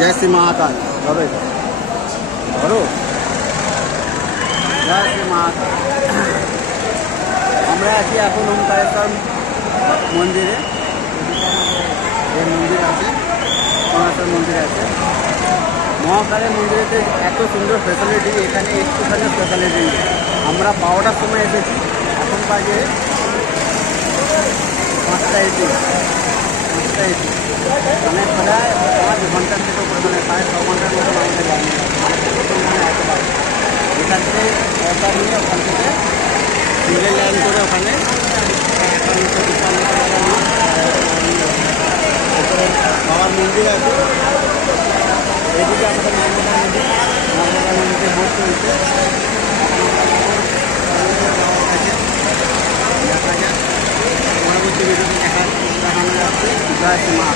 जय श्री महाकाल ধরো ধরো জয় শ্রী महाकाल। আমরা আছি এখন ওমকারেশ্বর মন্দিরে। এই মন্দির আছে, ওমকারেশ্বর মন্দির আছে। মহাকালের মন্দিরেতে এত সুন্দর ফ্যাসিলিটি, এখানে একটুখানি ফ্যাসিলিটি নেই। আমরা 12টার সময় এসেছি, এখন বাজে 5টা 80 মানে প্রায় 5 ঘন্টার থেকে উপরে, মানে 6.5 ঘন্টার মতো আমাদের লাইন এখান থেকে অটো নিয়ে ওখান থেকে সিঙ্গেল লাইন করে ওখানে বাবার মন্দির আছে। এদিকে আমাদের নর্মদা নদী, নর্মদা নদীতে বোট চলছে। দেখা যাক পরবর্তী ভিডিওতে দেখানো যাচ্ছে। জয় শ্রী মা।